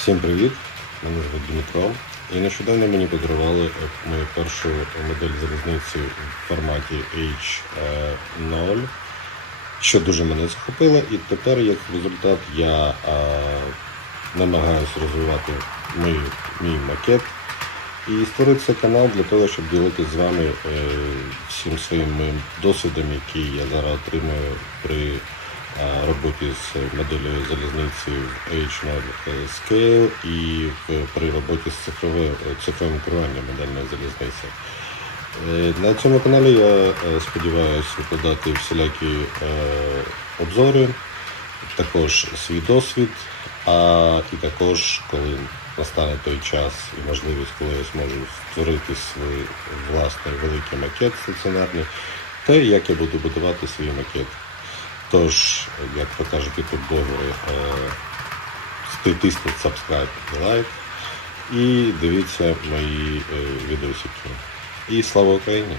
Всім привіт! Мене звуть Дмитро. І нещодавно мені подарували е, мою першу модель залізниці в форматі H0, що дуже мене захопило. І тепер, як результат, я е, намагаюся розвивати мій, мій макет і створити цей канал для того, щоб ділитися з вами е, всім своїм моїм досвідом, який я зараз отримую при роботі з моделлю залізниці в H0 Scale і при роботі з цифровим, цифровим керуванням модельної залізниці. Е, На цьому каналі я е, сподіваюся викладати всілякі е, обзори, також свій досвід, а і також, коли настане той час і можливість, коли я зможу створити свій власний великий макет стаціонарний, те, як я буду будувати свій макет. Тож, як то кажете, ютуб-блогери, е, тисніть subscribe і лайк і дивіться мої е, відосики. І слава Україні!